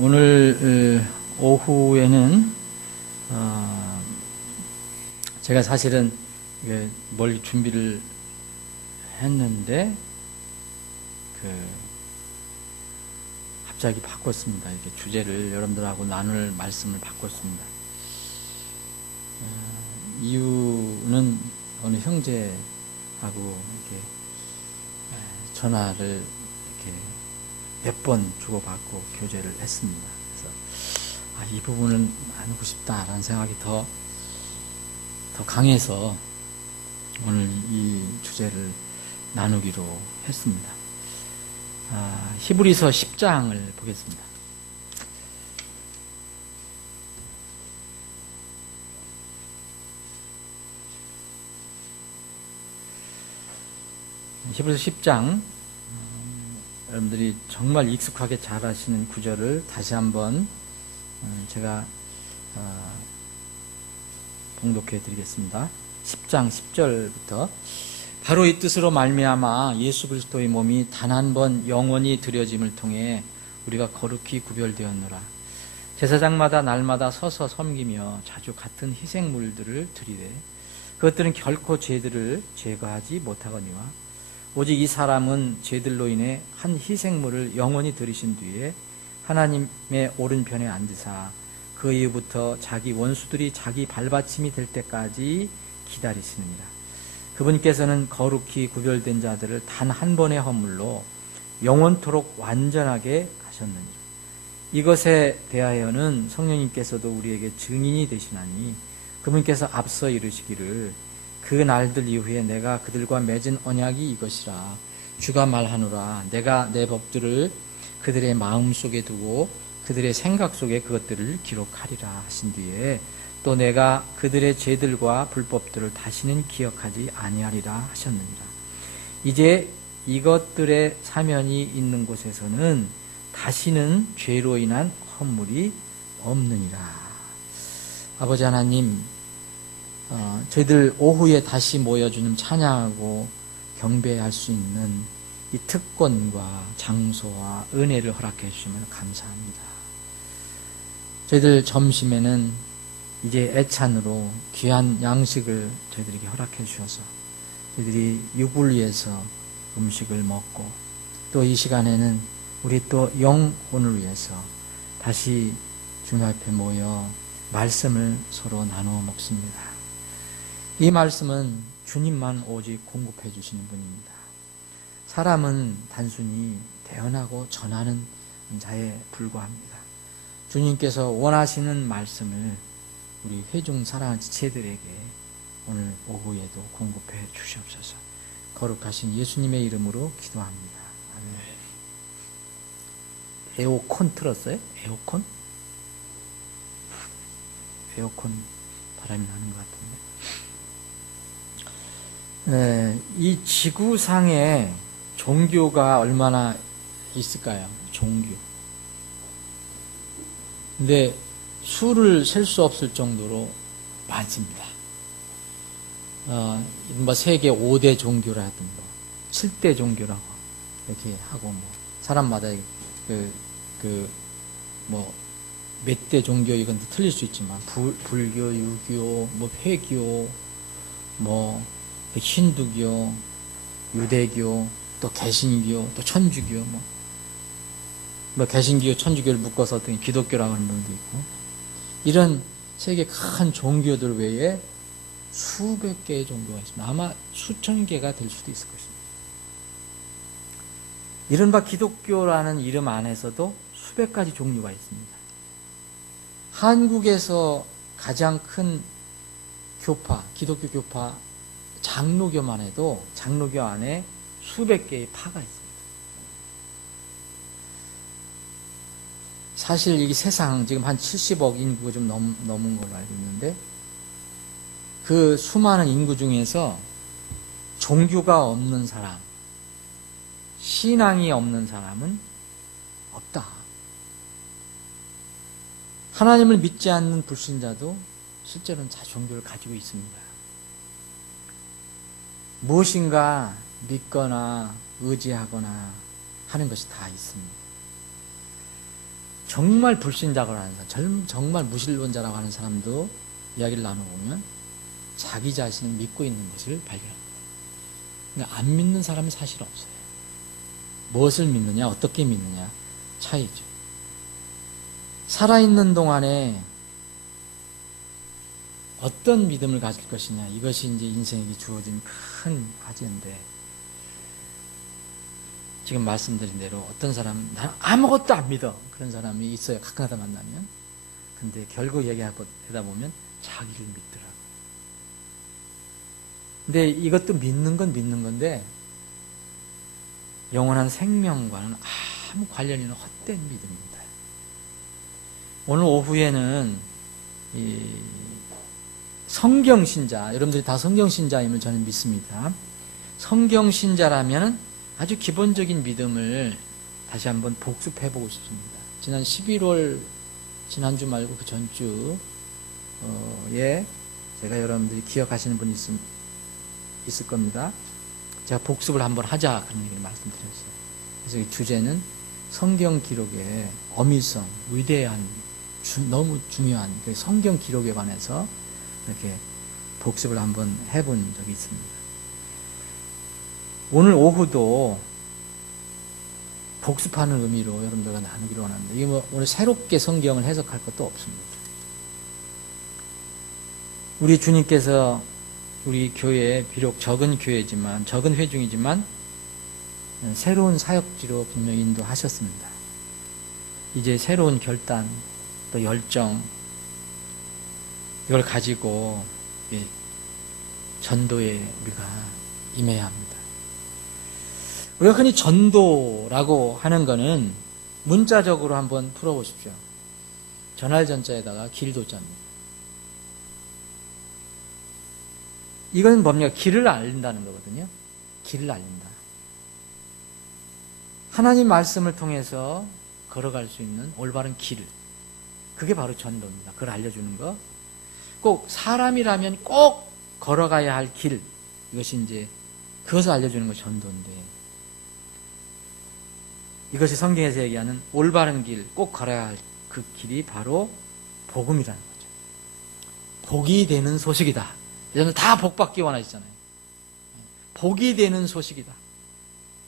오늘 오후에는 제가 사실은 멀리 준비를 했는데 갑자기 바꿨습니다. 이렇게 주제를 여러분들하고 나눌 말씀을 바꿨습니다. 이유는 어느 형제하고 이렇게 전화를 이렇게 몇 번 주고받고 교제를 했습니다. 그래서 이 부분은 나누고 싶다라는 생각이 더 강해서 오늘 이 주제를 나누기로 했습니다. 히브리서 10장을 보겠습니다. 히브리서 10장 여러분들이 정말 익숙하게 잘 아시는 구절을 다시 한번 제가 봉독해 드리겠습니다. 10장 10절부터 바로 이 뜻으로 말미암아 예수 그리스도의 몸이 단 한 번 영원히 드려짐을 통해 우리가 거룩히 구별되었노라. 제사장마다 날마다 서서 섬기며 자주 같은 희생물들을 드리되 그것들은 결코 죄들을 제거하지 못하거니와 오직 이 사람은 죄들로 인해 한 희생물을 영원히 드리신 뒤에 하나님의 오른편에 앉으사 그 이후부터 자기 원수들이 자기 발받침이 될 때까지 기다리시느니라. 그분께서는 거룩히 구별된 자들을 단 한 번의 허물로 영원토록 완전하게 하셨느니라. 이것에 대하여는 성령님께서도 우리에게 증인이 되시나니 그분께서 앞서 이르시기를 그 날들 이후에 내가 그들과 맺은 언약이 이것이라. 주가 말하노라. 내가 내 법들을 그들의 마음속에 두고 그들의 생각 속에 그것들을 기록하리라 하신 뒤에 또 내가 그들의 죄들과 불법들을 다시는 기억하지 아니하리라 하셨느니라. 이제 이것들의 사면이 있는 곳에서는 다시는 죄로 인한 허물이 없느니라. 아버지 하나님, 저희들 오후에 다시 모여주는 찬양하고 경배할 수 있는 이 특권과 장소와 은혜를 허락해 주시면 감사합니다. 저희들 점심에는 이제 애찬으로 귀한 양식을 저희들에게 허락해 주셔서 저희들이 육을 위해서 음식을 먹고 또 이 시간에는 우리 또 영혼을 위해서 다시 주님 앞에 모여 말씀을 서로 나누어 먹습니다. 이 말씀은 주님만 오직 공급해 주시는 분입니다. 사람은 단순히 대언하고 전하는 자에 불과합니다. 주님께서 원하시는 말씀을 우리 회중 사랑하는 지체들에게 오늘 오후에도 공급해 주시옵소서. 거룩하신 예수님의 이름으로 기도합니다. 아멘. 에어컨 틀었어요? 에어컨? 에어컨 바람이 나는 것 같은데. 이 지구상에 종교가 얼마나 있을까요? 종교. 근데 수를 셀 수 없을 정도로 많습니다. 세계 5대 종교라든 7대 종교라고 이렇게 하고 사람마다 몇 대 종교 이건 틀릴 수 있지만 불교, 유교, 회교, 힌두교, 유대교, 또 개신교, 또 천주교, 개신교, 천주교를 묶어서 어떤 기독교라고 하는 분도 있고, 이런 세계 큰 종교들 외에 수백 개의 종교가 있습니다. 아마 수천 개가 될 수도 있을 것입니다. 이른바 기독교라는 이름 안에서도 수백 가지 종류가 있습니다. 한국에서 가장 큰 교파, 기독교 교파, 장로교만 해도 장로교 안에 수백 개의 파가 있습니다. 사실 이 세상 지금 한 70억 인구가 좀 넘은 걸로 알고 있는데 그 수많은 인구 중에서 종교가 없는 사람, 신앙이 없는 사람은 없다. 하나님을 믿지 않는 불신자도 실제로는 자 종교를 가지고 있습니다. 무엇인가 믿거나 의지하거나 하는 것이 다 있습니다. 정말 불신자라고 하는 사람, 정말 무신론자라고 하는 사람도 이야기를 나눠보면 자기 자신을 믿고 있는 것을 발견합니다. 그러니까 안 믿는 사람은 사실 없어요. 무엇을 믿느냐, 어떻게 믿느냐 차이죠. 살아있는 동안에 어떤 믿음을 가질 것이냐, 이것이 이제 인생에게 주어진 큰 과제인데, 지금 말씀드린 대로 어떤 사람, 나는 아무것도 안 믿어, 그런 사람이 있어요. 가끔가다 만나면. 근데 결국 얘기하다 보면 자기를 믿더라고. 근데 이것도 믿는 건 믿는 건데 영원한 생명과는 아무 관련이 없는 헛된 믿음입니다. 오늘 오후에는 이 성경신자, 여러분들이 다 성경신자임을 저는 믿습니다. 성경신자라면 아주 기본적인 믿음을 다시 한번 복습해보고 싶습니다. 지난 11월, 지난주 말고 그 전주에 제가 여러분들이 기억하시는 분이 있을 겁니다. 제가 복습을 한번 하자, 그런 얘기를 말씀드렸어요. 그래서 이 주제는 성경 기록의 어미성, 위대한, 너무 중요한 그 성경 기록에 관해서 이렇게 복습을 한번 해본 적이 있습니다. 오늘 오후도 복습하는 의미로 여러분들과 나누기로 하는데, 이게 뭐 오늘 새롭게 성경을 해석할 것도 없습니다. 우리 주님께서 우리 교회, 비록 적은 교회지만, 적은 회중이지만 새로운 사역지로 분명히 인도하셨습니다. 이제 새로운 결단, 또 열정, 이걸 가지고 전도에 우리가 임해야 합니다. 우리가 흔히 전도라고 하는 것은 문자적으로 한번 풀어보십시오. 전할 전자에다가 길도자입니다. 이건 뭡니까? 길을 알린다는 거거든요. 길을 알린다. 하나님 말씀을 통해서 걸어갈 수 있는 올바른 길, 그게 바로 전도입니다. 그걸 알려주는 거. 꼭 사람이라면 꼭 걸어가야 할 길, 이것이 이제 그것을 알려주는 것이 전도인데, 이것이 성경에서 얘기하는 올바른 길, 꼭 걸어야 할 그 길이 바로 복음이라는 거죠. 복이 되는 소식이다. 여러분 다 복받기 원하시잖아요. 복이 되는 소식이다.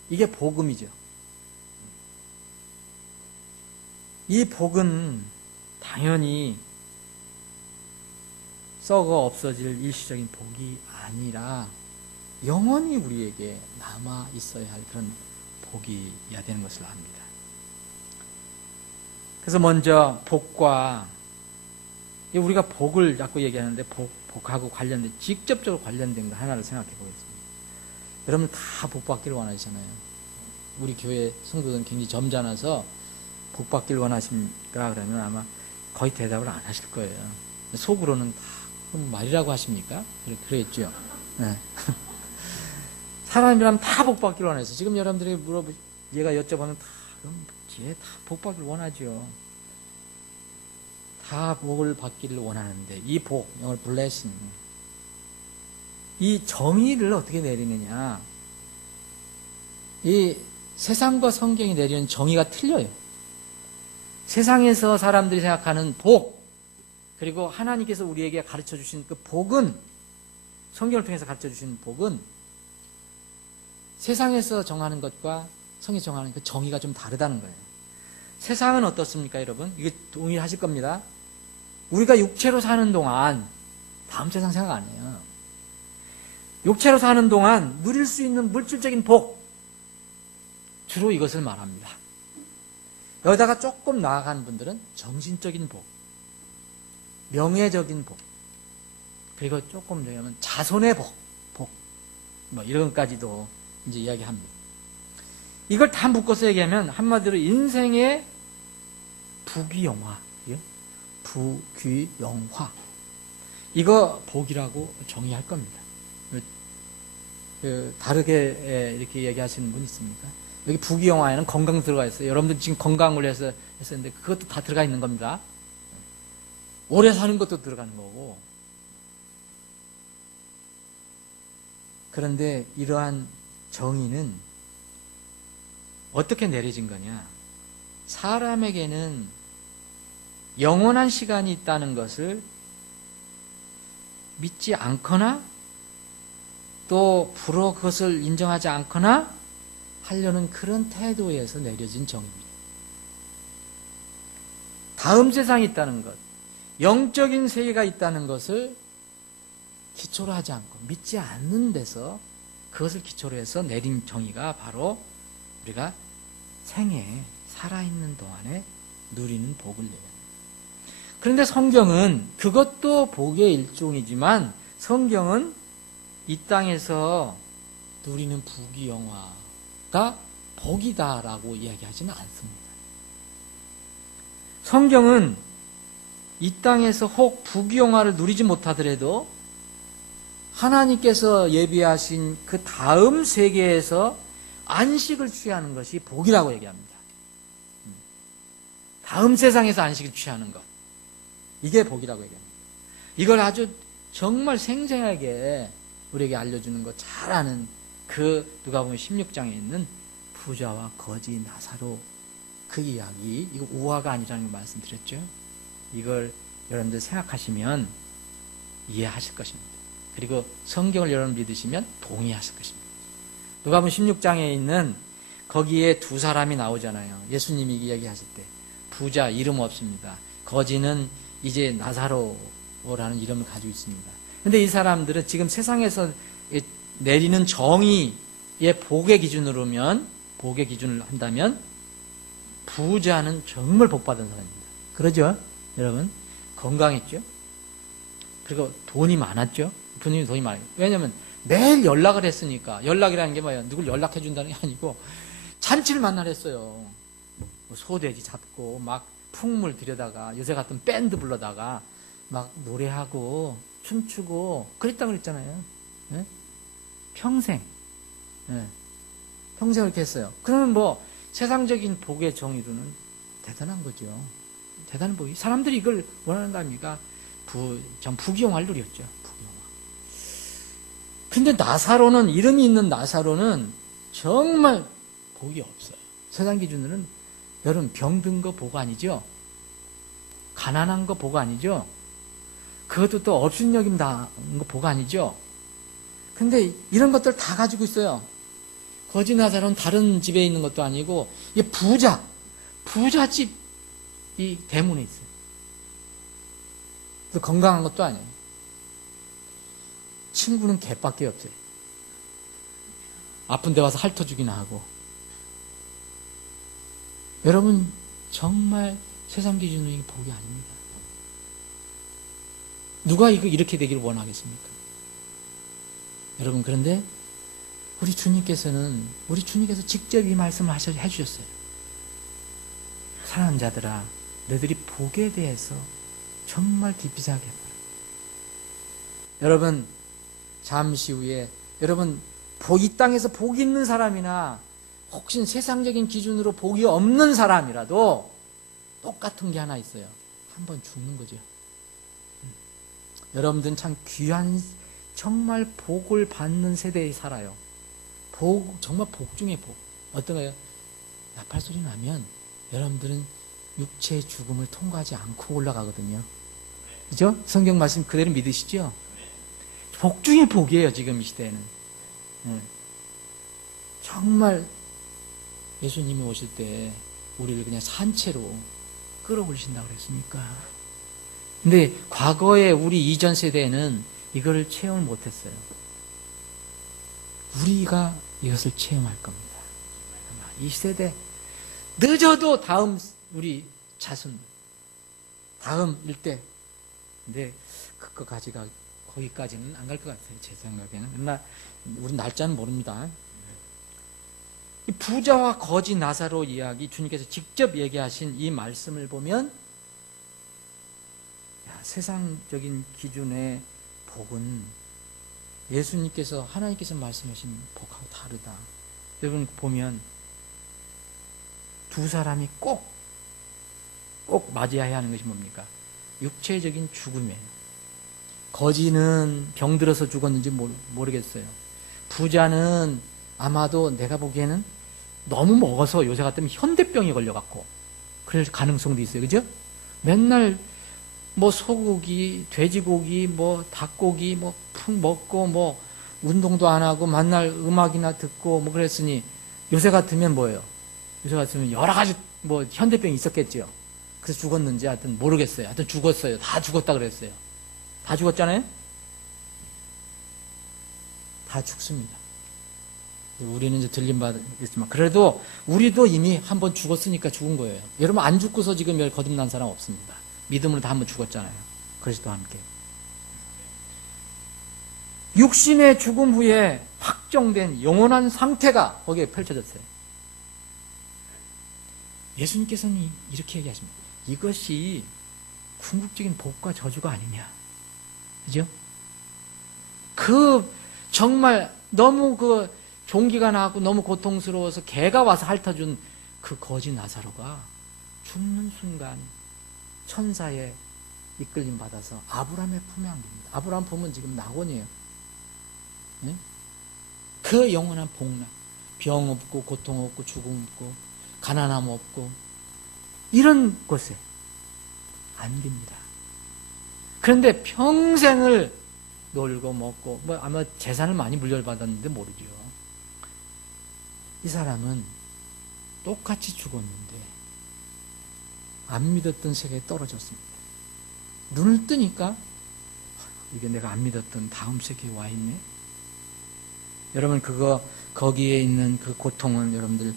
이게 복음이죠. 이 복은 당연히 썩어 없어질 일시적인 복이 아니라 영원히 우리에게 남아 있어야 할 그런 복이어야 되는 것을 압니다. 그래서 먼저 복과, 우리가 복을 자꾸 얘기하는데 복하고 관련된, 직접적으로 관련된 거 하나를 생각해 보겠습니다. 여러분 다 복받기를 원하시잖아요. 우리 교회 성도들은 굉장히 점잖아서 복받기를 원하십니까? 그러면 아마 거의 대답을 안 하실 거예요. 속으로는 다 그럼 말이라고 하십니까? 그랬죠. 네. 사람이라면 다 복받기를 원해서, 지금 여러분들이 얘가 여쭤보면 다, 그럼 쟤 다 복받기를 원하죠. 다 복을 받기를 원하는데, 이 복, 영어로 blessing, 이 정의를 어떻게 내리느냐, 이 세상과 성경이 내리는 정의가 틀려요. 세상에서 사람들이 생각하는 복, 그리고 하나님께서 우리에게 가르쳐 주신 그 복은, 성경을 통해서 가르쳐 주신 복은 세상에서 정하는 것과 성경이 정하는 그 정의가 좀 다르다는 거예요. 세상은 어떻습니까, 여러분? 이게 동의하실 겁니다. 우리가 육체로 사는 동안 다음 세상 생각 안 해요. 육체로 사는 동안 누릴 수 있는 물질적인 복, 주로 이것을 말합니다. 여기다가 조금 나아간 분들은 정신적인 복, 명예적인 복, 그리고 조금 얘기하면 자손의 복, 뭐 이런 것까지도 이제 이야기합니다. 이걸 다 묶어서 얘기하면 한마디로 인생의 부귀영화, 부귀영화, 이거 복이라고 정의할 겁니다. 다르게 이렇게 얘기하시는 분 있습니까? 여기 부귀영화에는 건강 들어가 있어요. 여러분들 지금 건강을 해서 했었는데 그것도 다 들어가 있는 겁니다. 오래 사는 것도 들어가는 거고. 그런데 이러한 정의는 어떻게 내려진 거냐? 사람에게는 영원한 시간이 있다는 것을 믿지 않거나 또 불어 그것을 인정하지 않거나 하려는 그런 태도에서 내려진 정입니다. 다음 세상이 있다는 것, 영적인 세계가 있다는 것을 기초로 하지 않고 믿지 않는 데서 그것을 기초로 해서 내린 정의가 바로 우리가 생에 살아있는 동안에 누리는 복을 얘기합니다. 그런데 성경은 그것도 복의 일종이지만 성경은 이 땅에서 누리는 부귀영화가 복이다라고 이야기하지는 않습니다. 성경은 이 땅에서 혹 부귀영화를 누리지 못하더라도 하나님께서 예비하신 그 다음 세계에서 안식을 취하는 것이 복이라고 얘기합니다. 다음 세상에서 안식을 취하는 것, 이게 복이라고 얘기합니다. 이걸 아주 정말 생생하게 우리에게 알려주는 거 잘 아는 그 누가복음 16장에 있는 부자와 거지 나사로 그 이야기, 이거 우화가 아니라는 걸 말씀드렸죠. 이걸 여러분들 생각하시면 이해하실 것입니다. 그리고 성경을 여러분 믿으시면 동의하실 것입니다. 누가복음 16장에 있는 거기에 두 사람이 나오잖아요. 예수님이 이야기하실 때 부자 이름 없습니다. 거지는 이제 나사로라는 이름을 가지고 있습니다. 근데 이 사람들은 지금 세상에서 내리는 정의의 복의 기준으로면, 복의 기준을 한다면 부자는 정말 복받은 사람입니다. 그러죠? 여러분 건강했죠? 그리고 돈이 많았죠? 부모님이 돈이 많아요. 왜냐하면 매일 연락을 했으니까. 연락이라는 게 뭐예요? 누굴 연락해 준다는 게 아니고 잔치를 만나려 했어요. 소돼지 잡고 막 풍물 들여다가 요새 같은 밴드 불러다가 막 노래하고 춤추고 그랬다고 그랬잖아요. 네? 평생. 네. 평생 그렇게 했어요. 그러면 뭐 세상적인 복의 정의로는 대단한 거죠. 대단한 복이. 사람들이 이걸 원하는 거 아닙니까? 전 부귀영화를 누렸죠. 부귀영화. 근데 나사로는, 이름이 있는 나사로는 정말 복이 없어요. 세상 기준으로는. 여러분 병든 거 복 아니죠? 가난한 거 복 아니죠? 그것도 또 업신여김 당한 거 복 아니죠? 근데 이런 것들 다 가지고 있어요. 거지 나사로는 다른 집에 있는 것도 아니고 이 부잣집 이 대문에 있어요. 또 건강한 것도 아니에요. 친구는 개밖에 없어요. 아픈 데 와서 핥아주기나 하고. 여러분 정말 세상 기준으로 이게 복이 아닙니다. 누가 이거 이렇게 되기를 원하겠습니까? 여러분 그런데 우리 주님께서 직접 이 말씀을 해주셨어요. 사랑하는 자들아, 너희들이 복에 대해서 정말 깊이 생각해봐. 여러분 잠시 후에 여러분 이 땅에서 복이 있는 사람이나 혹시 세상적인 기준으로 복이 없는 사람이라도 똑같은 게 하나 있어요. 한번 죽는 거죠. 여러분들은 참 귀한 정말 복을 받는 세대에 살아요. 정말 복 중에 복. 어떤 거예요? 나팔 소리 나면 여러분들은 육체의 죽음을 통과하지 않고 올라가거든요. 그죠? 성경 말씀 그대로 믿으시죠? 복 중에 복이에요, 지금 이 시대에는. 정말 예수님이 오실 때 우리를 그냥 산채로 끌어올리신다고 그랬으니까. 근데 과거에 우리 이전 세대에는 이거를 체험을 못했어요. 우리가 이것을 체험할 겁니다. 이 세대 늦어도 다음 우리 자손 다음 일대. 근데 거기까지는 안 갈 것 같아요. 제 생각에는. 그러나 우리 날짜는 모릅니다. 이 부자와 거지 나사로 이야기 주님께서 직접 얘기하신 이 말씀을 보면 세상적인 기준의 복은 예수님께서 하나님께서 말씀하신 복하고 다르다. 여러분 보면 두 사람이 꼭 맞이해야 하는 것이 뭡니까? 육체적인 죽음이에요. 거지는 병들어서 죽었는지 모르겠어요. 부자는 아마도 내가 보기에는 너무 먹어서 요새 같으면 현대병이 걸려갖고 그럴 가능성도 있어요. 그죠? 맨날 뭐 소고기, 돼지고기, 뭐 닭고기 뭐 푹 먹고 뭐 운동도 안 하고 맨날 음악이나 듣고 뭐 그랬으니 요새 같으면 뭐예요? 요새 같으면 여러 가지 뭐 현대병이 있었겠죠. 그래서 죽었는지 하여튼 모르겠어요. 하여튼 죽었어요. 다 죽었다 그랬어요. 다 죽었잖아요? 다 죽습니다. 우리는 이제 들림받겠지만 그래도 우리도 이미 한번 죽었으니까 죽은 거예요. 여러분 안 죽고서 지금 여기 거듭난 사람 없습니다. 믿음으로 다 한번 죽었잖아요. 그리스도와 함께. 육신의 죽음 후에 확정된 영원한 상태가 거기에 펼쳐졌어요. 예수님께서는 이렇게 얘기하십니다. 이것이 궁극적인 복과 저주가 아니냐. 그죠? 정말 너무 종기가 나고 너무 고통스러워서 개가 와서 핥아준 그 거지 나사로가 죽는 순간 천사의 이끌림 받아서 아브라함의 품에 안깁니다. 아브라함 품은 지금 낙원이에요. 네? 그 영원한 복락, 병 없고 고통 없고 죽음 없고 가난함 없고 이런 곳에 안깁니다. 그런데 평생을 놀고 먹고 뭐 아마 재산을 많이 물려받았는데 모르죠. 이 사람은 똑같이 죽었는데 안 믿었던 세계에 떨어졌습니다. 눈을 뜨니까 이게 내가 안 믿었던 다음 세계에 와 있네. 여러분 거기에 있는 그 고통은 여러분들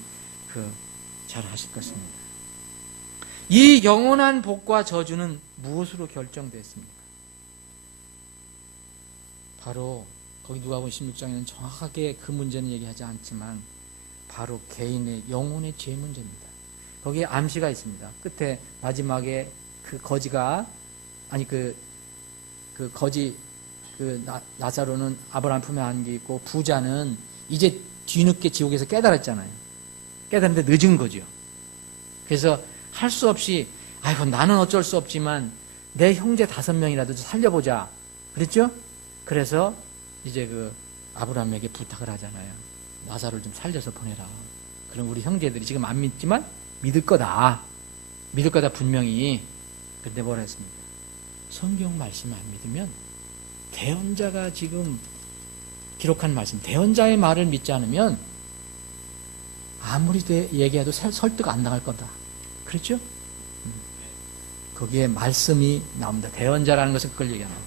잘 아실 것입니다. 이 영원한 복과 저주는 무엇으로 결정됐습니까? 바로 거기 누가복음 16장에는 정확하게 그 문제는 얘기하지 않지만 바로 개인의 영혼의 죄 문제입니다. 거기에 암시가 있습니다. 끝에 마지막에 그 거지가 아니 그 거지 나사로는 아브라함 품에 안기고 부자는 이제 뒤늦게 지옥에서 깨달았잖아요. 깨달았는데 늦은 거죠. 그래서 할 수 없이 아이고 나는 어쩔 수 없지만 내 형제 5명이라도 살려보자 그랬죠? 그래서 이제 아브라함에게 부탁을 하잖아요. 나사로를 좀 살려서 보내라. 그럼 우리 형제들이 지금 안 믿지만 믿을 거다. 믿을 거다 분명히. 그런데 뭐라 했습니까? 성경 말씀 안 믿으면 대언자가 지금 기록한 말씀, 대언자의 말을 믿지 않으면 아무리 얘기해도 설득 안 당할 거다. 그렇죠? 거기에 말씀이 나옵니다. 대언자라는 것은 그걸 얘기합니다.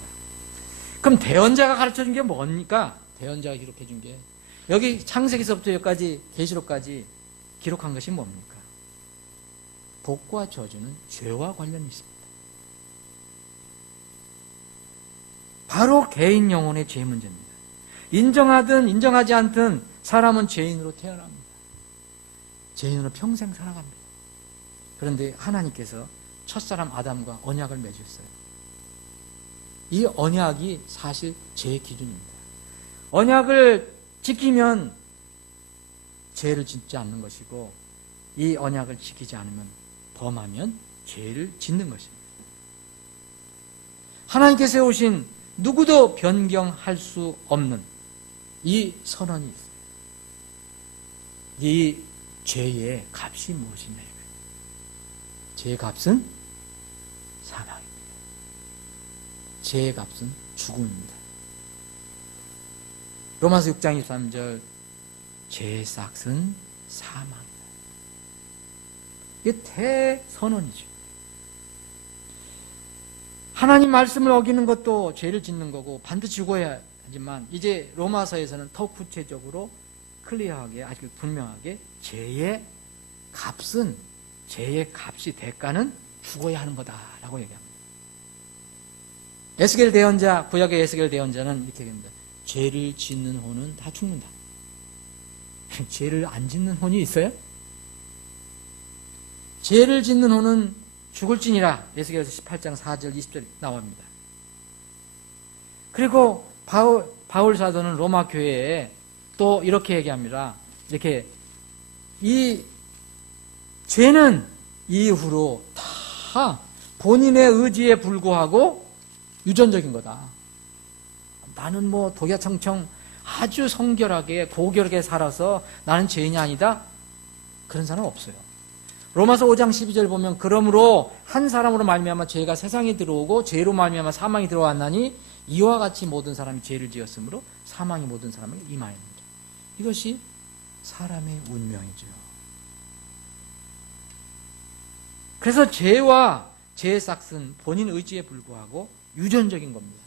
그럼 대언자가 가르쳐준 게 뭡니까? 대언자가 기록해준 게 여기 창세기서부터 여기까지 계시록까지 기록한 것이 뭡니까? 복과 저주는 죄와 관련이 있습니다. 바로 개인 영혼의 죄 문제입니다. 인정하든 인정하지 않든 사람은 죄인으로 태어납니다. 죄인으로 평생 살아갑니다. 그런데 하나님께서 첫사람 아담과 언약을 맺으셨어요. 이 언약이 사실 죄의 기준입니다. 언약을 지키면 죄를 짓지 않는 것이고 이 언약을 지키지 않으면 범하면 죄를 짓는 것입니다. 하나님께서 세우신 누구도 변경할 수 없는 이 선언이 있습니다. 이 죄의 값이 무엇이냐 이거예요. 죄의 값은 사망입니다. 죄의 값은 죽음입니다. 로마서 6장 23절 죄의 싹은 사망이다. 이게 대선언이죠. 하나님 말씀을 어기는 것도 죄를 짓는 거고 반드시 죽어야 하지만 이제 로마서에서는 더 구체적으로 클리어하게 아주 분명하게 죄의 값은 죄의 값이 대가는 죽어야 하는 거다라고 얘기합니다. 에스겔 대언자 구약의 에스겔 대언자는 이렇게 얘기합니다. 죄를 짓는 혼은 다 죽는다. 죄를 안 짓는 혼이 있어요? 죄를 짓는 혼은 죽을지니라. 에스겔에서 18장 4절 20절 나옵니다. 그리고 바울 사도는 로마 교회에 또 이렇게 얘기합니다. 이렇게 이 죄는 이후로 다 본인의 의지에 불구하고 유전적인 거다. 나는 뭐 독야청청 아주 성결하게 고결하게 살아서 나는 죄인이 아니다. 그런 사람은 없어요. 로마서 5장 12절 보면 그러므로 한 사람으로 말미암아 죄가 세상에 들어오고 죄로 말미암아 사망이 들어왔나니 이와 같이 모든 사람이 죄를 지었으므로 사망이 모든 사람에게 임하였느니라. 이것이 사람의 운명이죠. 그래서 죄와 죄의 싹은 본인 의지에 불구하고 유전적인 겁니다.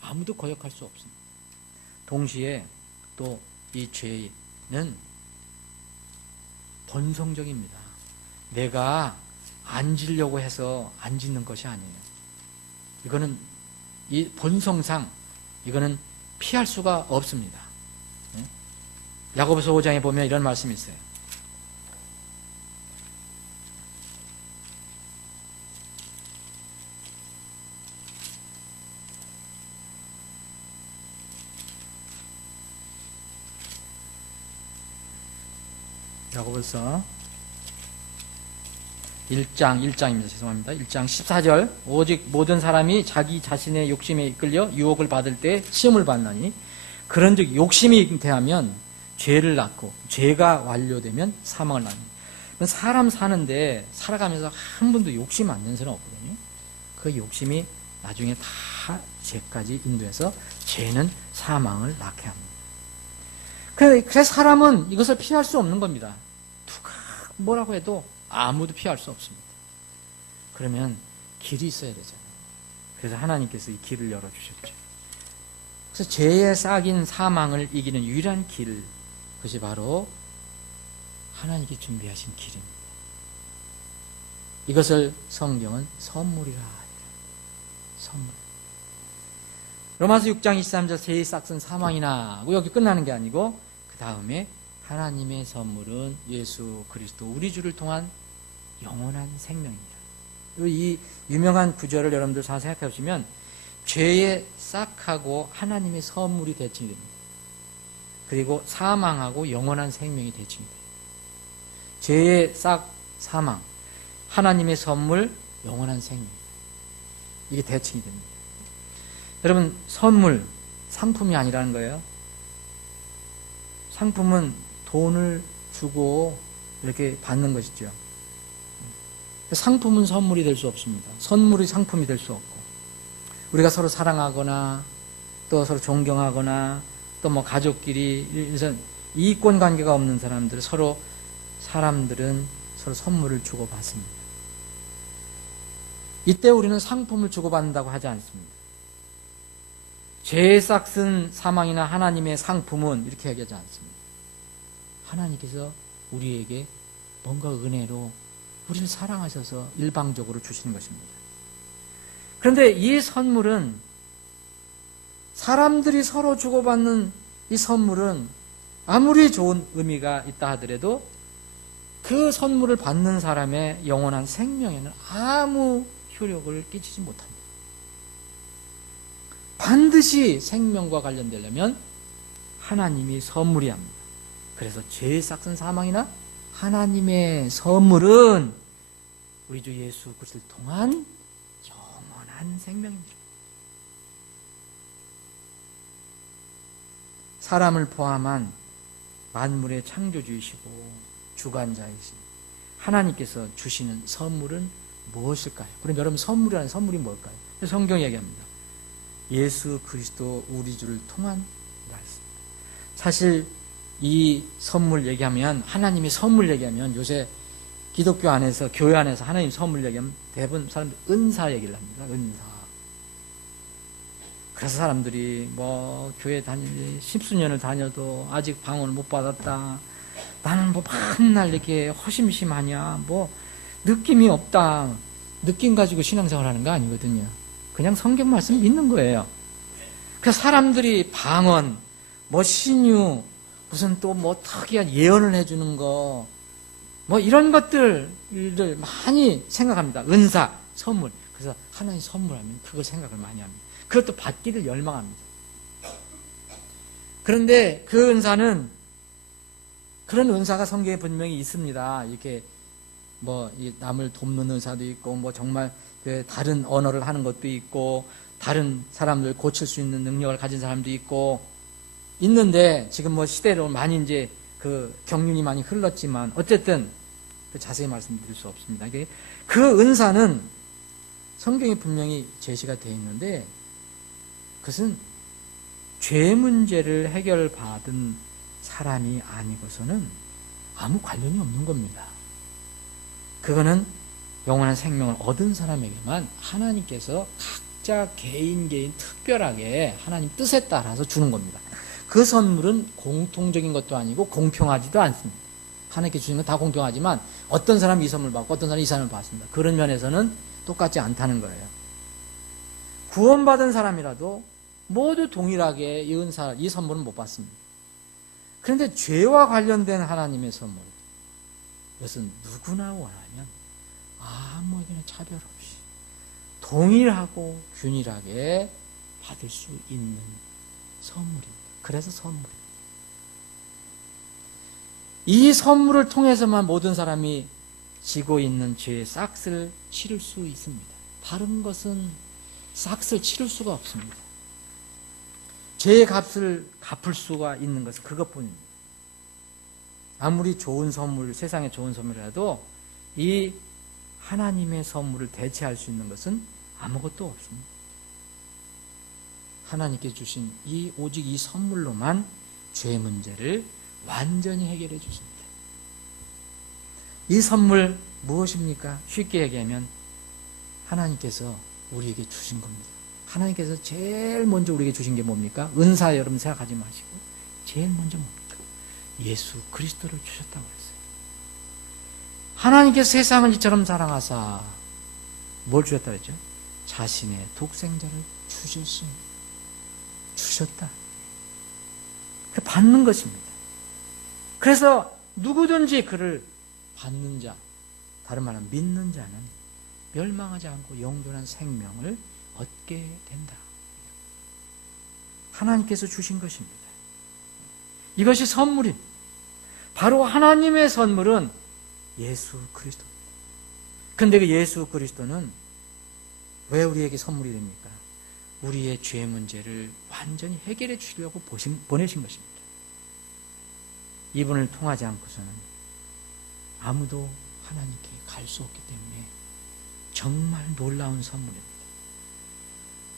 아무도 거역할 수 없습니다. 동시에 또 이 죄는 본성적입니다. 내가 안 지려고 해서 안 짓는 것이 아니에요. 이거는 이 본성상 이거는 피할 수가 없습니다. 야고보서 5장에 보면 이런 말씀이 있어요. 야고보서 1장입니다. 죄송합니다. 1장 14절 오직 모든 사람이 자기 자신의 욕심에 이끌려 유혹을 받을 때 시험을 받나니 그런즉 욕심이 대하면 죄를 낳고 죄가 완료되면 사망을 낳니. 사람 사는데 살아가면서 한 번도 욕심 안 낸 사람 없거든요. 그 욕심이 나중에 다 죄까지 인도해서 죄는 사망을 낳게 합니다. 그래서 사람은 이것을 피할 수 없는 겁니다. 누가 뭐라고 해도 아무도 피할 수 없습니다. 그러면 길이 있어야 되잖아요. 그래서 하나님께서 이 길을 열어주셨죠. 그래서 죄의 싹인 사망을 이기는 유일한 길, 그것이 바로 하나님께 준비하신 길입니다. 이것을 성경은 선물이라 하죠. 선물. 로마서 6장 23절 죄의 싹은 사망이나 하고 여기 끝나는 게 아니고 그 다음에 하나님의 선물은 예수 그리스도 우리 주를 통한 영원한 생명입니다. 이 유명한 구절을 여러분들 잘 생각해 보시면 죄의 싹하고 하나님의 선물이 대칭이 됩니다. 그리고 사망하고 영원한 생명이 대칭이 돼요. 죄의 싹, 사망, 하나님의 선물, 영원한 생명. 이게 대칭이 됩니다. 여러분, 선물, 상품이 아니라는 거예요. 상품은 돈을 주고 이렇게 받는 것이죠. 상품은 선물이 될 수 없습니다. 선물이 상품이 될 수 없고, 우리가 서로 사랑하거나 또 서로 존경하거나 또 뭐 가족끼리 이익권 관계가 없는 사람들은 서로 선물을 주고 받습니다. 이때 우리는 상품을 주고받는다고 하지 않습니다. 죄의 싹은 사망이나 하나님의 상품은 이렇게 얘기하지 않습니다. 하나님께서 우리에게 뭔가 은혜로 우리를 사랑하셔서 일방적으로 주시는 것입니다. 그런데 이 선물은 사람들이 서로 주고받는 이 선물은 아무리 좋은 의미가 있다 하더라도 그 선물을 받는 사람의 영원한 생명에는 아무 효력을 끼치지 못합니다. 반드시 생명과 관련되려면 하나님이 선물이야 합니다. 그래서 죄의 싹은 사망이나 하나님의 선물은 우리 주 예수 그리스도를 통한 영원한 생명입니다. 사람을 포함한 만물의 창조주이시고 주관자이신 하나님께서 주시는 선물은 무엇일까요? 그럼 여러분 선물이라는 선물이 뭘까요? 성경이 얘기합니다. 예수 그리스도 우리 주를 통한 말씀. 사실 이 선물 얘기하면 하나님의 선물 얘기하면 요새 기독교 안에서 교회 안에서 하나님 선물 얘기하면 대부분 사람들이 은사 얘기를 합니다. 은사. 그래서 사람들이 뭐 교회 다니지 십수년을 다녀도 아직 방언을 못 받았다. 나는 뭐 맨날 이렇게 허심심하냐. 뭐 느낌이 없다. 느낌 가지고 신앙생활 하는 거 아니거든요. 그냥 성경 말씀 믿는 거예요. 그래서 사람들이 방언, 뭐 신유, 무슨 또 뭐 특이한 예언을 해주는 거, 뭐 이런 것들을 많이 생각합니다. 은사, 선물. 그래서 하나님 선물하면 그거 생각을 많이 합니다. 그것도 받기를 열망합니다. 그런데 그 은사는 그런 은사가 성경에 분명히 있습니다. 이렇게 뭐 남을 돕는 은사도 있고 뭐 정말 다른 언어를 하는 것도 있고 다른 사람들 고칠 수 있는 능력을 가진 사람도 있고 있는데 지금 뭐 시대로 많이 이제 그 경륜이 많이 흘렀지만 어쨌든 자세히 말씀드릴 수 없습니다. 그 은사는 성경에 분명히 제시가 되어 있는데 그것은 죄 문제를 해결받은 사람이 아니고서는 아무 관련이 없는 겁니다. 그거는 영원한 생명을 얻은 사람에게만 하나님께서 각자 개인 특별하게 하나님 뜻에 따라서 주는 겁니다. 그 선물은 공통적인 것도 아니고 공평하지도 않습니다. 하나님께 주신 건 다 공평하지만 어떤 사람이 이 선물 받고 어떤 사람이 이 선물을 받습니다. 그런 면에서는 똑같지 않다는 거예요. 구원받은 사람이라도 모두 동일하게 이 은사, 이 선물은 못 받습니다. 그런데 죄와 관련된 하나님의 선물, 이것은 누구나 원하면 아무에게나 차별 없이 동일하고 균일하게 받을 수 있는 선물입니다. 그래서 선물입니다. 이 선물을 통해서만 모든 사람이 지고 있는 죄의 싹을 치를 수 있습니다. 다른 것은 싹을 치를 수가 없습니다. 죄의 값을 갚을 수가 있는 것은 그것뿐입니다. 아무리 좋은 선물, 세상에 좋은 선물이라도 이 하나님의 선물을 대체할 수 있는 것은 아무것도 없습니다. 하나님께 주신 오직 이 선물로만 죄 문제를 완전히 해결해 주십니다. 이 선물 무엇입니까? 쉽게 얘기하면 하나님께서 우리에게 주신 겁니다. 하나님께서 제일 먼저 우리에게 주신 게 뭡니까? 은사 여러분 생각하지 마시고 제일 먼저 뭡니까? 예수 그리스도를 주셨다고 했어요. 하나님께서 세상을 이처럼 사랑하사 뭘 주셨다 그랬죠? 자신의 독생자를 주셨습니다. 주셨다. 받는 것입니다. 그래서 누구든지 그를 받는 자, 다른 말은 믿는 자는 멸망하지 않고 영존한 생명을 얻게 된다. 하나님께서 주신 것입니다. 이것이 선물입니다. 바로 하나님의 선물은 예수 그리스도입니다. 그런데 그 예수 그리스도는 왜 우리에게 선물이 됩니까? 우리의 죄 문제를 완전히 해결해 주려고 보내신 것입니다. 이분을 통하지 않고서는 아무도 하나님께 갈 수 없기 때문에 정말 놀라운 선물입니다.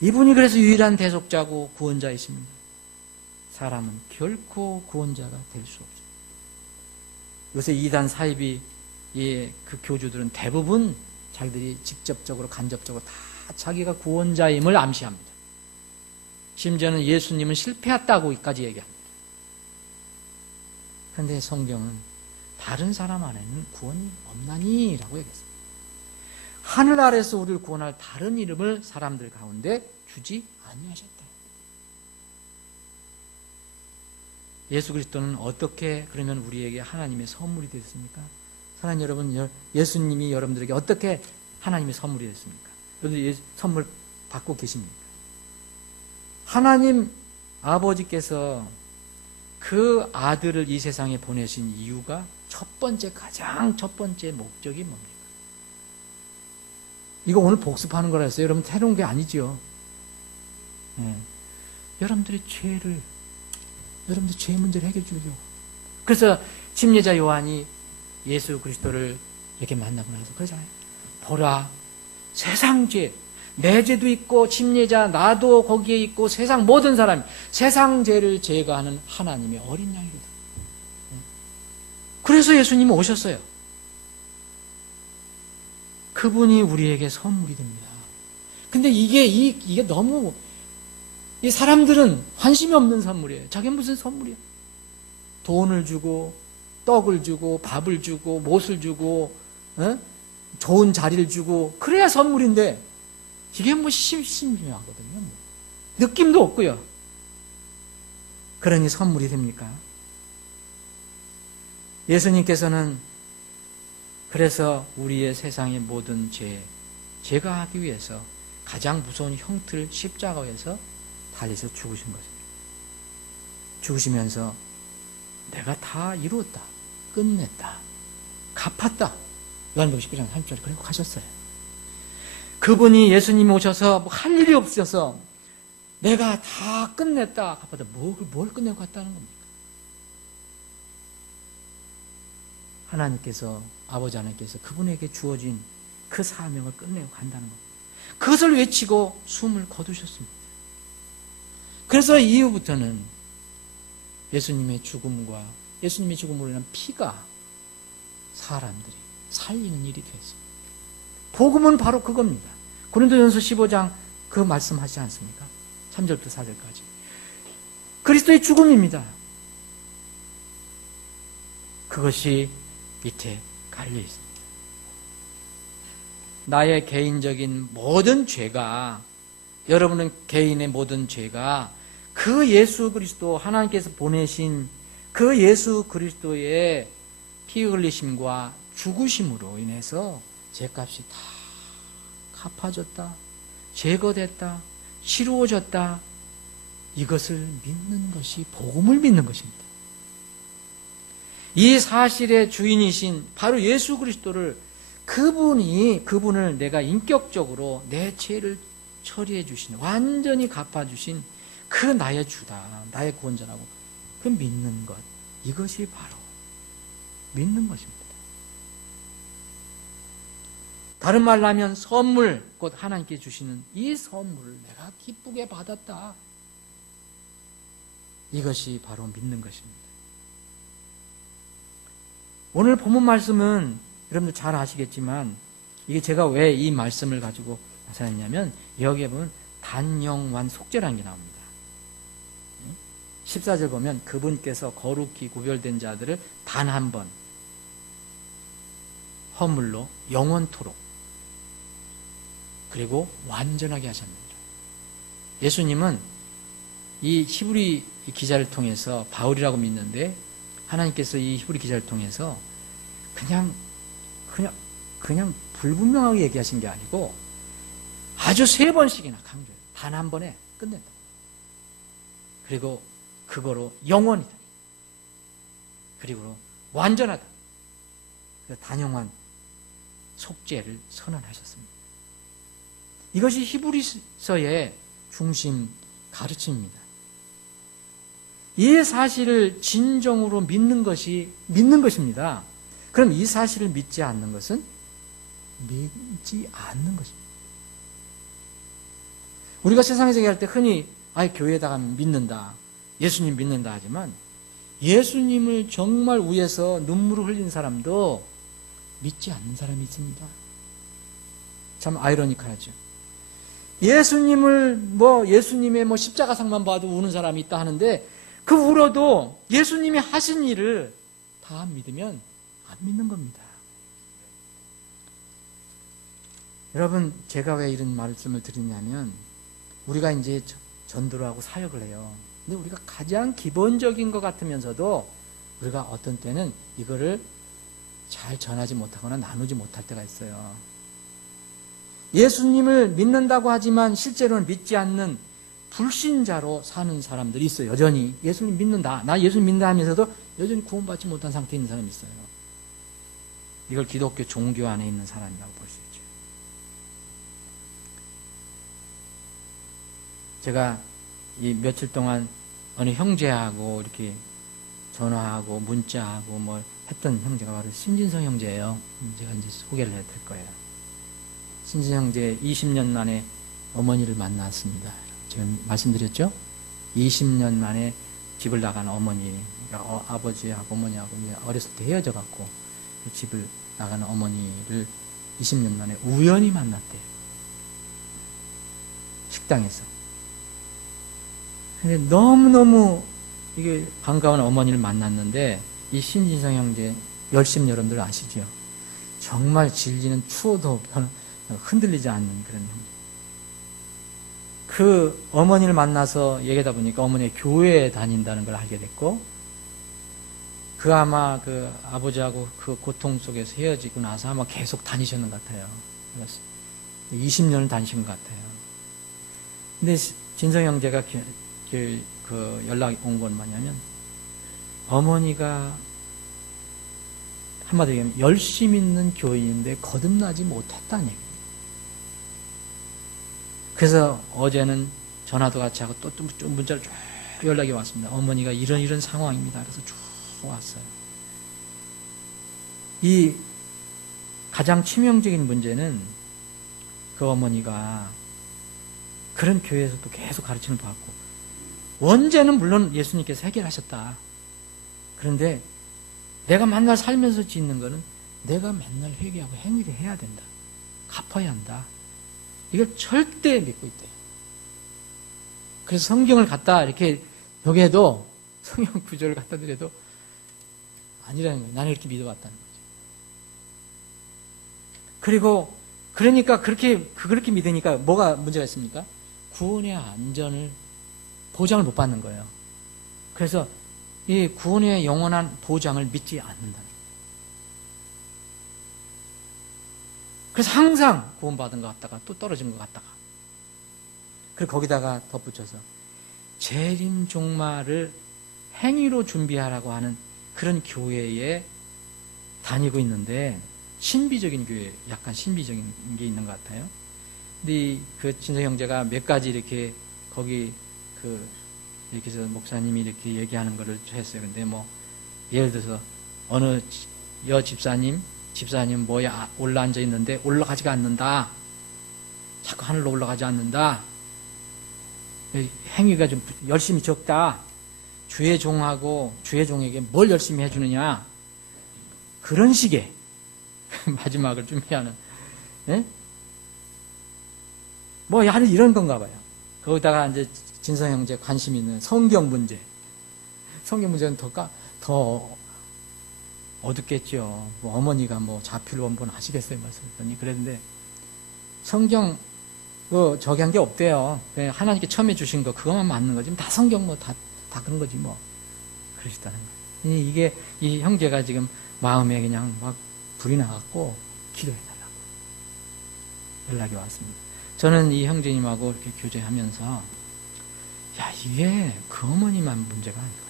이분이 그래서 유일한 대속자고 구원자이십니다. 사람은 결코 구원자가 될 수 없습니다. 요새 이단 사이비 그 교주들은 대부분 자기들이 직접적으로 간접적으로 다 자기가 구원자임을 암시합니다. 심지어는 예수님은 실패했다고까지 얘기합니다. 그런데 성경은 다른 사람 안에는 구원이 없나니? 라고 얘기했습니다. 하늘 아래서 우리를 구원할 다른 이름을 사람들 가운데 주지 아니하셨다. 예수 그리스도는 어떻게 그러면 우리에게 하나님의 선물이 됐습니까? 사랑하는 여러분, 예수님이 여러분들에게 어떻게 하나님의 선물이 됐습니까? 여러분들 선물 받고 계십니까? 하나님 아버지께서 그 아들을 이 세상에 보내신 이유가 가장 첫 번째 목적이 뭡니까? 이거 오늘 복습하는 거라 했어요. 여러분 새로운 게 아니죠. 여러분들의 여러분들 죄 문제를 해결해 주려고. 그래서 침례자 요한이 예수 그리스도를 이렇게 만나고 나서 그러잖아요. 보라, 세상 죄, 내 죄도 있고 침례자 나도 거기에 있고 세상 모든 사람이 세상 죄를 제거하는 하나님의 어린 양이거든. 그래서 예수님이 오셨어요. 그분이 우리에게 선물이 됩니다. 근데 이게 너무 이 사람들은 관심이 없는 선물이에요. 저게 무슨 선물이야? 돈을 주고 떡을 주고 밥을 주고 못을 주고 좋은 자리를 주고 그래야 선물인데 이게 뭐 심심하거든요. 느낌도 없고요. 그러니 선물이 됩니까? 예수님께서는 그래서 우리의 세상의 모든 제거하기 위해서 가장 무서운 형틀 십자가에서 달려서 죽으신 것입니다. 죽으시면서 내가 다 이루었다, 끝냈다, 갚았다. 요한복음 19장 30절에 그리고 가셨어요. 그분이 예수님이 오셔서 할 일이 없어서 내가 다 끝냈다, 갚았다. 뭘 끝내고 갔다는 겁니까? 하나님께서, 아버지 하나님께서 그분에게 주어진 그 사명을 끝내고 간다는 겁니다. 그것을 외치고 숨을 거두셨습니다. 그래서 이후부터는 예수님의 죽음과 예수님의 죽음으로 인한 피가 사람들이 살리는 일이 됐습니다. 복음은 바로 그겁니다. 고린도전서 15장 그 말씀하지 않습니까? 3절부터 4절까지. 그리스도의 죽음입니다. 그것이 밑에 깔려 있습니다. 나의 개인적인 모든 죄가, 여러분은 개인의 모든 죄가 그 예수 그리스도, 하나님께서 보내신 그 예수 그리스도의 피 흘리심과 죽으심으로 인해서 죄값이 다 갚아졌다, 제거됐다, 치루어졌다. 이것을 믿는 것이 복음을 믿는 것입니다. 이 사실의 주인이신 바로 예수 그리스도를, 그분을 내가 인격적으로 내 죄를 처리해 주신, 완전히 갚아주신 그 나의 주다, 나의 구원자라고 그 믿는 것, 이것이 바로 믿는 것입니다. 다른 말로 하면 선물, 곧 하나님께 주시는 이 선물을 내가 기쁘게 받았다, 이것이 바로 믿는 것입니다. 오늘 본문 말씀은 여러분들 잘 아시겠지만, 이게 제가 왜 이 말씀을 가지고 나타냈냐면, 여기에 보면 단영완 속죄라는 게 나옵니다. 14절 보면 그분께서 거룩히 구별된 자들을 단 한 번 허물로 영원토록 그리고 완전하게 하셨습니다. 예수님은 이 히브리 기자를 통해서, 바울이라고 믿는데 하나님께서 이 히브리 기자를 통해서 그냥 불분명하게 얘기하신 게 아니고 아주 3번씩이나 강조해요. 단 한 번에 끝낸다. 그리고 그거로 영원이다. 그리고 완전하다. 단영한 속죄를 선언하셨습니다. 이것이 히브리서의 중심 가르침입니다. 이 사실을 진정으로 믿는 것이 믿는 것입니다. 그럼 이 사실을 믿지 않는 것은 믿지 않는 것입니다. 우리가 세상에서 얘기할 때 흔히 교회에다 가면 믿는다, 예수님 믿는다 하지만, 예수님을 정말 위해서 눈물을 흘린 사람도 믿지 않는 사람이 있습니다. 참 아이러니컬하죠. 예수님의 십자가상만 봐도 우는 사람이 있다 하는데, 그 울어도 예수님이 하신 일을 다 믿으면 안 믿는 겁니다. 여러분, 제가 왜 이런 말씀을 드리냐면, 우리가 이제 전도를 하고 사역을 해요. 근데 우리가 가장 기본적인 것 같으면서도 우리가 어떤 때는 이거를 잘 전하지 못하거나 나누지 못할 때가 있어요. 예수님을 믿는다고 하지만 실제로는 믿지 않는 불신자로 사는 사람들이 있어요. 여전히 예수님 믿는다, 나 예수님 믿는다 하면서도 여전히 구원받지 못한 상태에 있는 사람이 있어요. 이걸 기독교 종교 안에 있는 사람이라고 볼 수 있죠. 제가 이 며칠 동안 어느 형제하고 이렇게 전화하고 문자하고 뭐 했던 형제가 바로 신진성 형제예요. 제가 이제 소개를 해드릴 거예요. 신진성 형제 20년 만에 어머니를 만났습니다. 지금 말씀드렸죠? 20년 만에 집을 나간 어머니, 그러니까 아버지하고 어머니하고 어렸을 때 헤어져 갖고 집을 나가는 어머니를 20년 만에 우연히 만났대요. 식당에서. 근데 너무너무 이게 반가운 어머니를 만났는데, 이 신진성 형제 열심, 여러분들 아시죠? 정말 진리는 추워도 흔들리지 않는 그런 형제. 그 어머니를 만나서 얘기하다 보니까 어머니가 교회에 다닌다는 걸 알게 됐고, 아마 그 아버지하고 그 고통 속에서 헤어지고 나서 아마 계속 다니셨는 것 같아요. 20년을 다니신 것 같아요. 근데 진성 형제가 그 연락이 온 건 뭐냐면, 어머니가 한마디로 얘기하면 열심 있는 교인인데 거듭나지 못했다는 얘기예요. 그래서 어제는 전화도 같이 하고 또 문자로 쭉 연락이 왔습니다. 어머니가 이런 상황입니다. 그래서 쭉 왔어요. 이 가장 치명적인 문제는 그 어머니가 그런 교회에서도 계속 가르침을 받고, 원죄는 물론 예수님께서 해결하셨다. 그런데 내가 맨날 살면서 짓는 거는 내가 맨날 회개하고 행위를 해야 된다. 갚아야 한다. 이걸 절대 믿고 있대요. 그래서 성경을 갖다 이렇게 여기에도 성경 구절을 갖다 드려도 아니라는 거예요. 나는 이렇게 믿어왔다는 거죠. 그리고 그러니까 그렇게 믿으니까 뭐가 문제가 있습니까? 구원의 안전을 보장을 못 받는 거예요. 그래서 이 구원의 영원한 보장을 믿지 않는다는 거예요. 그래서 항상 구원받은 것 같다가 또 떨어진 것 같다가, 그리고 거기다가 덧붙여서 재림 종말을 행위로 준비하라고 하는 그런 교회에 다니고 있는데, 신비적인 교회, 약간 신비적인 게 있는 것 같아요. 근데 그 진성 형제가 몇 가지 이렇게 거기 이렇게 해서 목사님이 이렇게 얘기하는 거를 했어요. 근데 뭐 예를 들어서 어느 집사님 뭐에 올라앉아 있는데 올라가지가 않는다. 자꾸 하늘로 올라가지 않는다. 행위가 좀 열심히 적다. 주의 종하고 주의 종에게 뭘 열심히 해주느냐. 그런 식의 마지막을 준비하는, 예? 뭐 하는 이런 건가 봐요. 거기다가 이제 진성 형제 관심 있는 성경 문제. 성경 문제는 더 어둡겠죠. 뭐 어머니가 뭐 자필 원본 하시겠어요, 말씀했더니. 그랬는데 성경 저기 한 게 없대요. 그냥 하나님께 처음에 주신 거 그것만 맞는 거지. 다 성경 뭐 다 그런 거지 뭐. 그러시다는 거예요. 이게 이 형제가 지금 마음에 그냥 막 불이 나갖고 기도해달라고 연락이 왔습니다. 저는 이 형제님하고 이렇게 교제하면서, 야, 이게 그 어머니만 문제가 아니구나.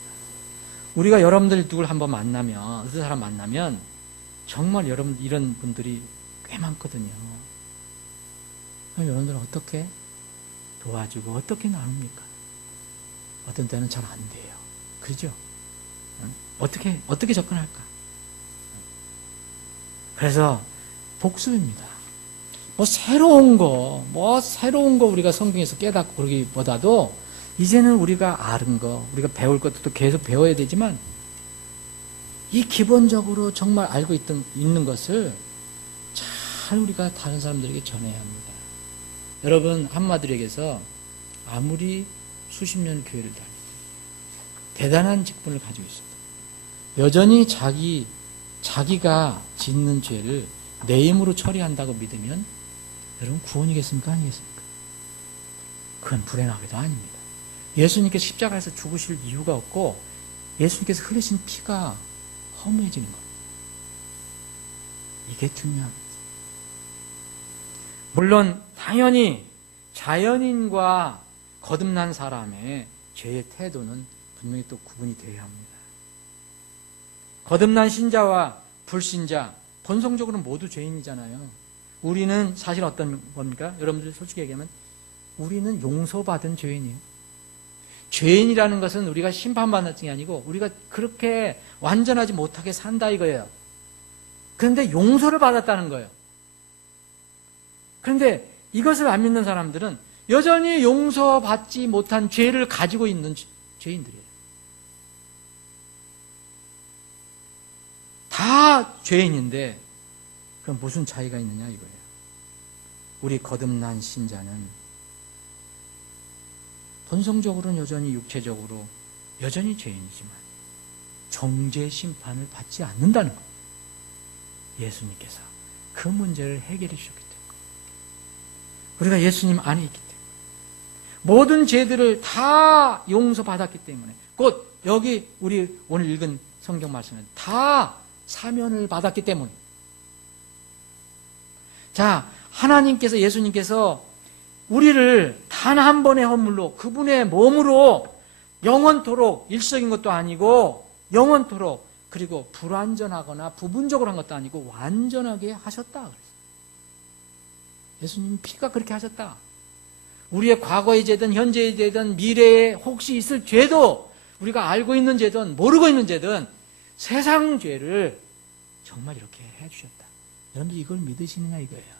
우리가 여러분들 누굴 한번 만나면, 어떤 사람 만나면 정말 여러분 이런 분들이 꽤 많거든요. 그럼 여러분들은 어떻게 도와주고 어떻게 나눕니까? 어떤 때는 잘 안 돼요. 그죠? 어떻게 접근할까? 그래서 복습입니다. 뭐 새로운 거 우리가 성경에서 깨닫고 그러기보다도 이제는 우리가 아는 거, 우리가 배울 것도 또 계속 배워야 되지만, 이 기본적으로 정말 알고 있는 것을 잘 우리가 다른 사람들에게 전해야 합니다. 여러분, 한마디로 얘기해서 아무리 수십 년 교회를 다니고 대단한 직분을 가지고 있습니다. 여전히 자기가 짓는 죄를 내 힘으로 처리한다고 믿으면 여러분 구원이겠습니까? 아니겠습니까? 그건 불행하게도 아닙니다. 예수님께서 십자가에서 죽으실 이유가 없고 예수님께서 흘리신 피가 허무해지는 겁니다. 이게 중요합니다. 물론 당연히 자연인과 거듭난 사람의 죄의 태도는 분명히 또 구분이 되어야 합니다. 거듭난 신자와 불신자, 본성적으로는 모두 죄인이잖아요. 우리는 사실 어떤 겁니까? 여러분들 솔직히 얘기하면 우리는 용서받은 죄인이에요. 죄인이라는 것은 우리가 심판받는 게 아니고 우리가 그렇게 완전하지 못하게 산다 이거예요. 그런데 용서를 받았다는 거예요. 그런데 이것을 안 믿는 사람들은 여전히 용서받지 못한 죄를 가지고 있는 죄인들이에요. 다 죄인인데 그럼 무슨 차이가 있느냐 이거예요. 우리 거듭난 신자는 본성적으로는 여전히 육체적으로 여전히 죄인이지만 정죄 심판을 받지 않는다는 거예요. 예수님께서 그 문제를 해결해 주셨기 때문에 우리가 예수님 안에 있기 때문에 모든 죄들을 다 용서받았기 때문에 곧 여기 우리 오늘 읽은 성경 말씀은 다 사면을 받았기 때문에 자 하나님께서 예수님께서 우리를 단 한 번의 허물로 그분의 몸으로 영원토록 일시적인 것도 아니고 영원토록 그리고 불완전하거나 부분적으로 한 것도 아니고 완전하게 하셨다. 예수님 피가 그렇게 하셨다. 우리의 과거의 죄든 현재의 죄든 미래에 혹시 있을 죄도 우리가 알고 있는 죄든 모르고 있는 죄든 세상 죄를 정말 이렇게 해주셨다. 여러분들 이걸 믿으시느냐 이거예요.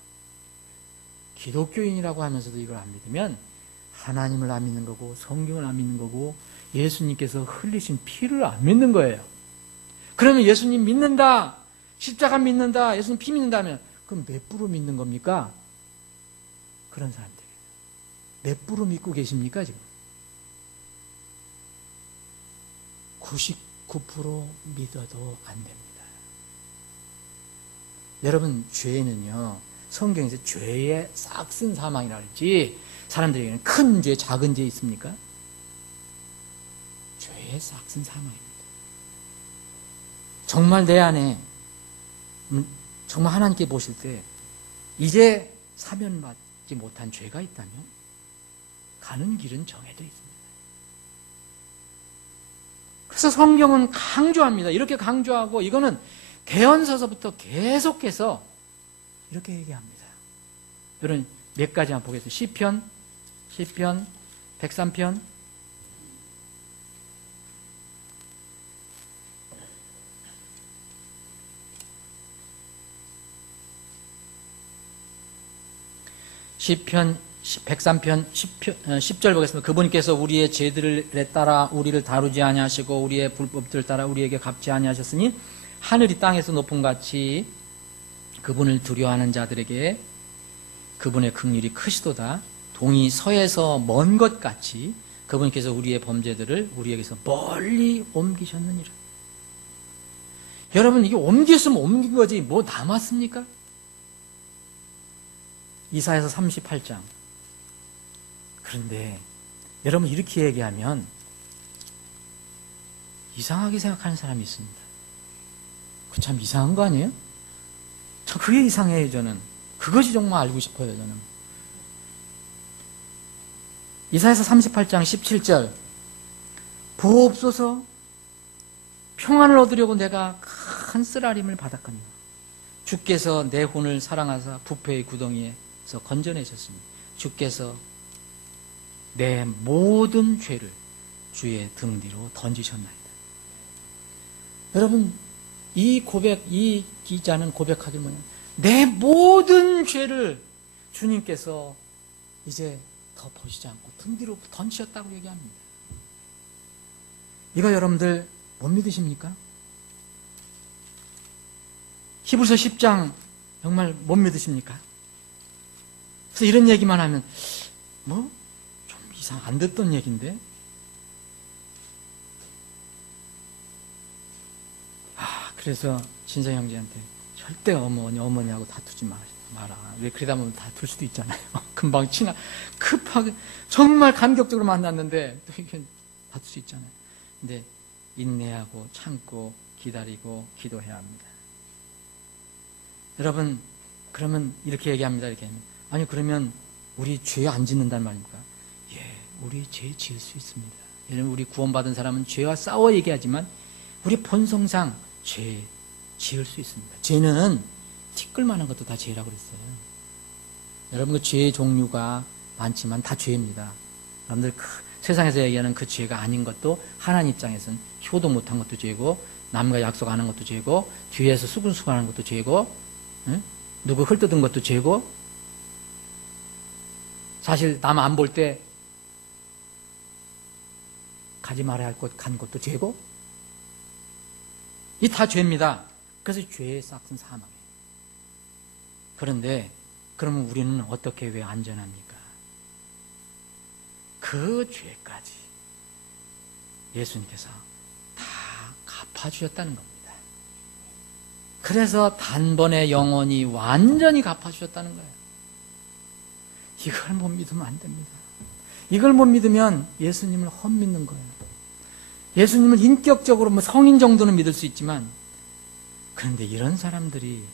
기독교인이라고 하면서도 이걸 안 믿으면 하나님을 안 믿는 거고 성경을 안 믿는 거고 예수님께서 흘리신 피를 안 믿는 거예요. 그러면 예수님 믿는다, 십자가 믿는다, 예수님 피 믿는다면 그럼 몇 프로 믿는 겁니까? 그런 사람들이에요. 몇 프로 믿고 계십니까 지금? 99% 믿어도 안 됩니다. 여러분, 죄는요, 성경에서 죄의 싹슨 사망이라 그랬지, 사람들에게는 큰 죄, 작은 죄 있습니까? 죄의 싹슨 사망입니다. 정말 내 안에, 정말 하나님께 보실 때, 이제 사면받지 못한 죄가 있다면, 가는 길은 정해져 있습니다. 그래서 성경은 강조합니다. 이렇게 강조하고, 이거는 개헌서서부터 계속해서 이렇게 얘기합니다. 여러분 몇 가지만 보겠습니다. 시편 103편 시편 103편 10절 보겠습니다. 그분께서 우리의 죄들을 따라 우리를 다루지 아니하시고 우리의 불법들을 따라 우리에게 갚지 아니하셨으니 하늘이 땅에서 높음 같이 그분을 두려워하는 자들에게 그분의 긍휼이 크시도다. 동이 서에서 먼 것 같이 그분께서 우리의 범죄들을 우리에게서 멀리 옮기셨느니라. 여러분, 이게 옮겼으면 옮긴 거지 뭐 남았습니까? 이사야서 38장. 그런데 여러분 이렇게 얘기하면 이상하게 생각하는 사람이 있습니다. 그 참 이상한 거 아니에요? 참 그게 이상해요. 저는 그것이 정말 알고 싶어요. 저는 이사야서 38장 17절 보옵소서 평안을 얻으려고 내가 큰 쓰라림을 받았거니와 주께서 내 혼을 사랑하사 부패의 구덩이에서 건져내셨으니 주께서 내 모든 죄를 주의 등 뒤로 던지셨나이다. 여러분 이 고백, 이 기자는 고백하길 뭐냐, 내 모든 죄를 주님께서 이제 더 보시지 않고 등 뒤로 던지셨다고 얘기합니다. 이거 여러분들 못 믿으십니까? 히브리서 10장 정말 못 믿으십니까? 그래서 이런 얘기만 하면 뭐 좀 이상 안 듣던 얘기인데, 그래서 진성 형제한테 절대 어머니하고 다투지 마라. 왜 그러다 보면 다툴 수도 있잖아요. 금방 급하게 정말 감격적으로 만났는데 또 이렇게 다툴 수 있잖아요. 근데 인내하고 참고 기다리고 기도해야 합니다. 여러분, 그러면 이렇게 얘기합니다. 이렇게 아니 그러면 우리 죄 안 짓는단 말입니까? 예, 우리 죄 지을 수 있습니다. 여러분, 우리 구원받은 사람은 죄와 싸워 얘기하지만 우리 본성상 죄 지을 수 있습니다. 죄는 티끌만한 것도 다 죄라고 그랬어요. 여러분, 그 죄의 종류가 많지만 다 죄입니다. 여러분들 세상에서 얘기하는 그 죄가 아닌 것도 하나님 입장에서는 효도 못한 것도 죄고, 남과 약속 안 한 것도 죄고, 뒤에서 수근수근하는 것도 죄고, 응? 누구 헐뜯은 것도 죄고, 사실 남 안 볼 때 가지 말아야 할 곳 간 것도 죄고, 이 다 죄입니다. 그래서 죄의 싹은 사망이에요. 그런데 그러면 우리는 어떻게 왜 안전합니까? 그 죄까지 예수님께서 다 갚아주셨다는 겁니다. 그래서 단번에 영원히 완전히 갚아주셨다는 거예요. 이걸 못 믿으면 안 됩니다. 이걸 못 믿으면 예수님을 헛믿는 거예요. 예수님을 인격적으로 뭐 성인 정도는 믿을 수 있지만, 그런데 이런 사람들이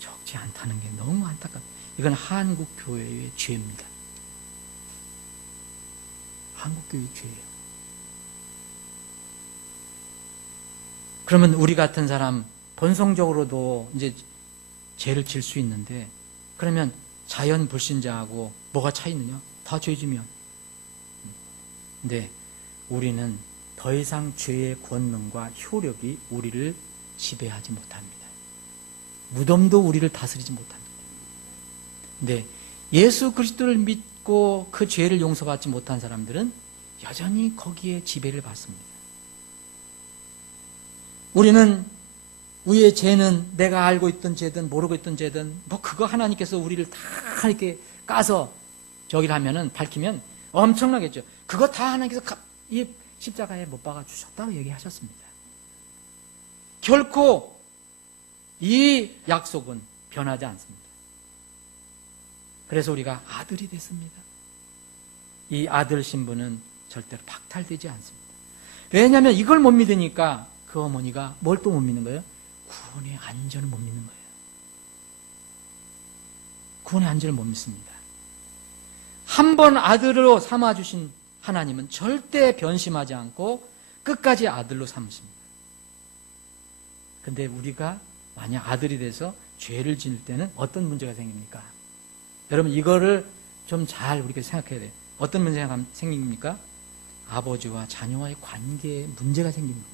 적지 않다는 게 너무 안타깝다. 이건 한국 교회의 죄입니다. 한국 교회의 죄예요. 그러면 우리 같은 사람 본성적으로도 이제 죄를 질 수 있는데, 그러면 자연 불신자하고 뭐가 차이 있느냐? 다 죄지면. 근데 우리는 더 이상 죄의 권능과 효력이 우리를 지배하지 못합니다. 무덤도 우리를 다스리지 못합니다. 근데 예수 그리스도를 믿고 그 죄를 용서받지 못한 사람들은 여전히 거기에 지배를 받습니다. 우리는 우리의 죄는 내가 알고 있던 죄든 모르고 있던 죄든 뭐 그거 하나님께서 우리를 다 이렇게 까서 저기를 하면은 밝히면 엄청나겠죠. 그거 다 하나님께서 이 십자가에 못 박아 주셨다고 얘기하셨습니다. 결코 이 약속은 변하지 않습니다. 그래서 우리가 아들이 됐습니다. 이 아들 신분은 절대로 박탈되지 않습니다. 왜냐하면 이걸 못 믿으니까 그 어머니가 뭘 또 못 믿는 거예요? 구원의 안전을 못 믿는 거예요. 구원의 안전을 못 믿습니다. 한 번 아들로 삼아주신 하나님은 절대 변심하지 않고 끝까지 아들로 삼으십니다. 근데 우리가 만약 아들이 돼서 죄를 지을 때는 어떤 문제가 생깁니까? 여러분 이거를 좀 잘 우리가 생각해야 돼요. 어떤 문제가 생깁니까? 아버지와 자녀와의 관계에 문제가 생깁니다.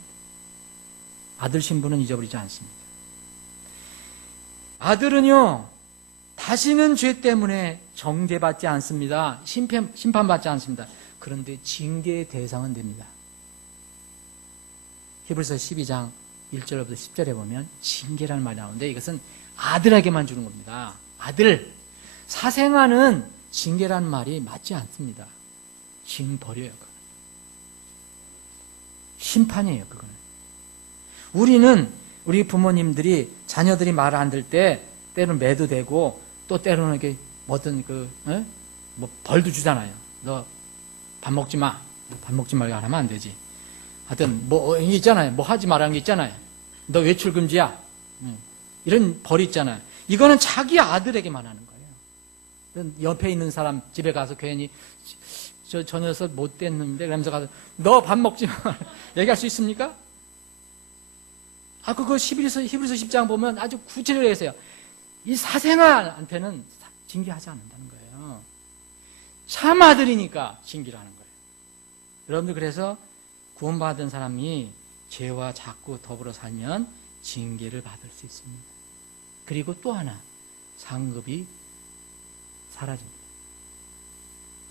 아들 신분은 잊어버리지 않습니다. 아들은요 다시는 죄 때문에 정죄받지 않습니다. 심판받지 않습니다. 그런데 징계의 대상은 됩니다. 히브리서 12장 1절부터 10절에 보면 징계라는 말이 나오는데 이것은 아들에게만 주는 겁니다. 아들. 사생아는 징계라는 말이 맞지 않습니다. 징벌이에요. 심판이에요. 그거는. 우리 부모님들이 자녀들이 말을 안 들 때 때로는 매도 되고 또 때로는 이렇게 어떤 뭐 벌도 주잖아요. 너 밥 먹지 마. 밥 먹지 말고 안 하면 안 되지. 하여튼 뭐 있잖아요. 뭐 하지 말라는 게 있잖아요. 너 외출 금지야. 이런 벌이 있잖아요. 이거는 자기 아들에게만 하는 거예요. 옆에 있는 사람 집에 가서 괜히 저 녀석 못된 놈인데 그러면서 가서 너 밥 먹지 마. 얘기할 수 있습니까? 그거 히브리서 10장 보면 아주 구체적으로 했어요. 이 사생아한테는 징계하지 않는다는 거예요. 참 아들이니까 징계를 하는 거예요. 여러분들 그래서 구원받은 사람이 죄와 자꾸 더불어 살면 징계를 받을 수 있습니다. 그리고 또 하나 상급이 사라집니다.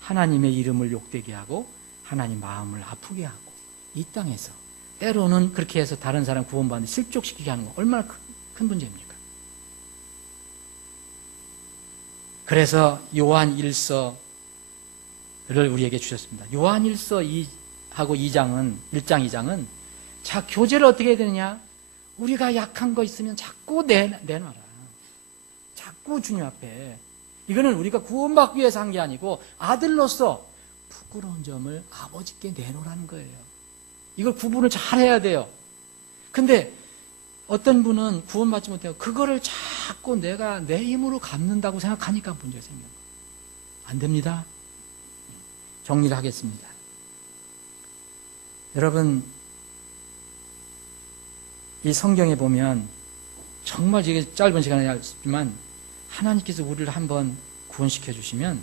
하나님의 이름을 욕되게 하고 하나님 마음을 아프게 하고 이 땅에서 때로는 그렇게 해서 다른 사람 구원받는데 실족시키게 하는 거 얼마나 큰 문제입니까? 그래서 요한 1서를 우리에게 주셨습니다. 요한 1서 2하고 2장은 1장 2장은 자 교제를 어떻게 해야 되느냐? 우리가 약한 거 있으면 자꾸 내놔라. 자꾸 주님 앞에. 이거는 우리가 구원받기 위해서 한 게 아니고 아들로서 부끄러운 점을 아버지께 내놓으라는 거예요. 이걸 구분을 잘 해야 돼요. 근데 어떤 분은 구원받지 못해요. 그거를 자꾸 내가 내 힘으로 갚는다고 생각하니까 문제가 생겨요. 안 됩니다. 정리를 하겠습니다. 여러분 이 성경에 보면 정말 이게 짧은 시간에 하지만 하나님께서 우리를 한번 구원시켜 주시면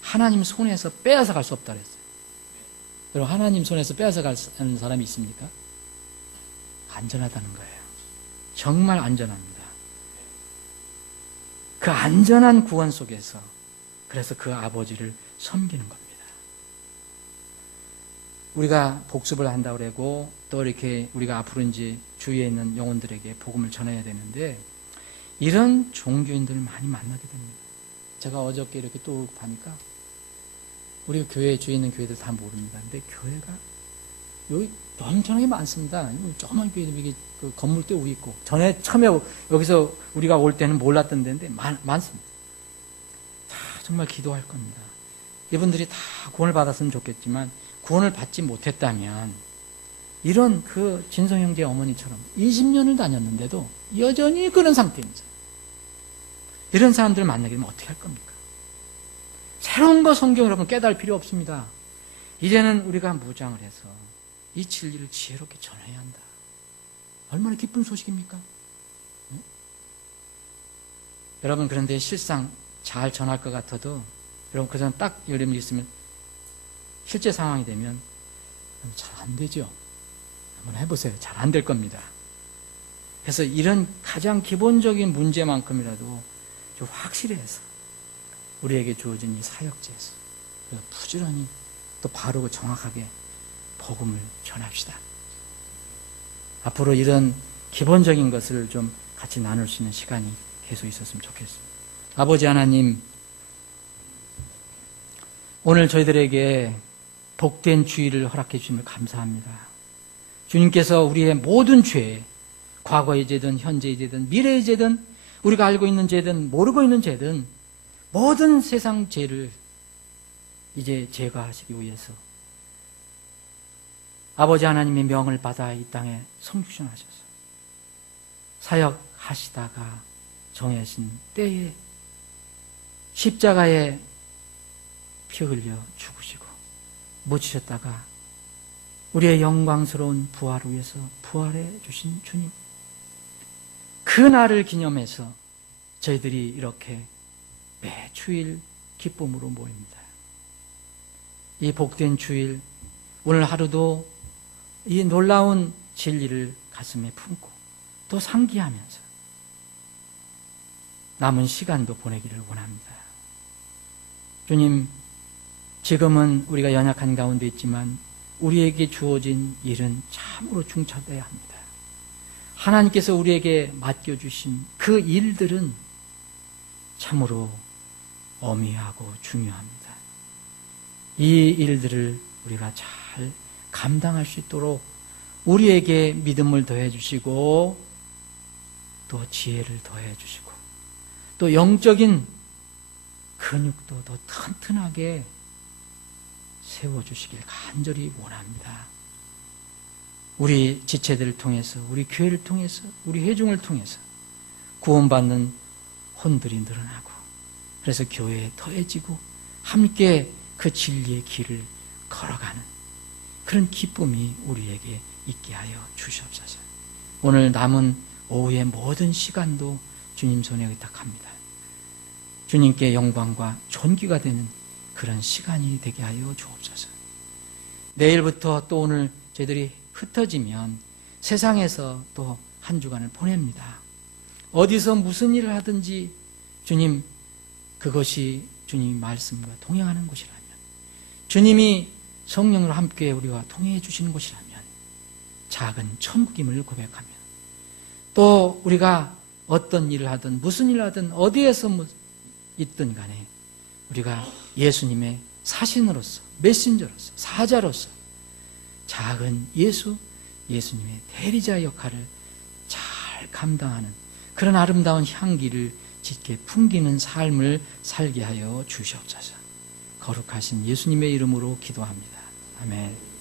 하나님 손에서 빼앗아 갈 수 없다 그랬어요. 여러분 하나님 손에서 빼앗아 가는 사람이 있습니까? 안전하다는 거예요. 정말 안전합니다. 그 안전한 구원 속에서 그래서 그 아버지를 섬기는 겁니다. 우리가 복습을 한다고 그러고 또 이렇게 우리가 앞으로 이제 주위에 있는 영혼들에게 복음을 전해야 되는데 이런 종교인들을 많이 만나게 됩니다. 제가 어저께 이렇게 또 보니까 우리 교회 주위에 있는 교회들 다 모릅니다. 근데 교회가 여기 엄청나게 많습니다. 조그만 교회 이게 그 건물도 여기 있고 전에 처음에 여기서 우리가 올 때는 몰랐던 데인데 많습니다. 다 정말 기도할 겁니다. 이분들이 다 구원을 받았으면 좋겠지만 구원을 받지 못했다면 이런 그 진성 형제 어머니처럼 20년을 다녔는데도 여전히 그런 상태입니다. 이런 사람들을 만나게 되면 어떻게 할 겁니까? 새로운 거 성경 여러분 깨달을 필요 없습니다. 이제는 우리가 무장을 해서 이 진리를 지혜롭게 전해야 한다. 얼마나 기쁜 소식입니까? 네? 여러분 그런데 실상 잘 전할 것 같아도 여러분 그 사람 딱 여름이 있으면 실제 상황이 되면 잘 안 되죠. 한번 해보세요. 잘 안 될 겁니다. 그래서 이런 가장 기본적인 문제만큼이라도 좀 확실히 해서 우리에게 주어진 이 사역지에서 부지런히 또 바르고 정확하게 복음을 전합시다. 앞으로 이런 기본적인 것을 좀 같이 나눌 수 있는 시간이 계속 있었으면 좋겠습니다. 아버지 하나님, 오늘 저희들에게 복된 주의를 허락해 주심을 감사합니다. 주님께서 우리의 모든 죄, 과거의 죄든 현재의 죄든 미래의 죄든 우리가 알고 있는 죄든 모르고 있는 죄든 모든 세상 죄를 이제 제거하시기 위해서 아버지 하나님의 명을 받아 이 땅에 성육신하셔서 사역하시다가 정하신 때에 십자가에 피 흘려 죽으시고 묻히셨다가 우리의 영광스러운 부활을 위해서 부활해 주신 주님, 그 날을 기념해서 저희들이 이렇게 매 주일 기쁨으로 모입니다. 이 복된 주일, 오늘 하루도 이 놀라운 진리를 가슴에 품고 또 상기하면서 남은 시간도 보내기를 원합니다. 주님, 지금은 우리가 연약한 가운데 있지만 우리에게 주어진 일은 참으로 중차대해야 합니다. 하나님께서 우리에게 맡겨주신 그 일들은 참으로 어미하고 중요합니다. 이 일들을 우리가 잘 감당할 수 있도록 우리에게 믿음을 더해 주시고 또 지혜를 더해 주시고 또 영적인 근육도 더 튼튼하게 세워주시길 간절히 원합니다. 우리 지체들을 통해서, 우리 교회를 통해서, 우리 회중을 통해서 구원받는 혼들이 늘어나고, 그래서 교회에 더해지고 함께 그 진리의 길을 걸어가는 그런 기쁨이 우리에게 있게 하여 주시옵소서. 오늘 남은 오후의 모든 시간도 주님 손에 의탁합니다. 주님께 영광과 존귀가 되는 그런 시간이 되게 하여 주옵소서. 내일부터 또 오늘 저희들이 흩어지면 세상에서 또 한 주간을 보냅니다. 어디서 무슨 일을 하든지 주님, 그것이 주님의 말씀과 동행하는 곳이라면, 주님이 성령으로 함께 우리와 동행해 주시는 곳이라면 작은 천국임을 고백하며, 또 우리가 어떤 일을 하든 무슨 일을 하든 어디에서 있든 간에 우리가 예수님의 사신으로서, 메신저로서, 사자로서 작은 예수님의 대리자 역할을 잘 감당하는 그런 아름다운 향기를 짙게 풍기는 삶을 살게 하여 주시옵소서. 거룩하신 예수님의 이름으로 기도합니다. 아멘.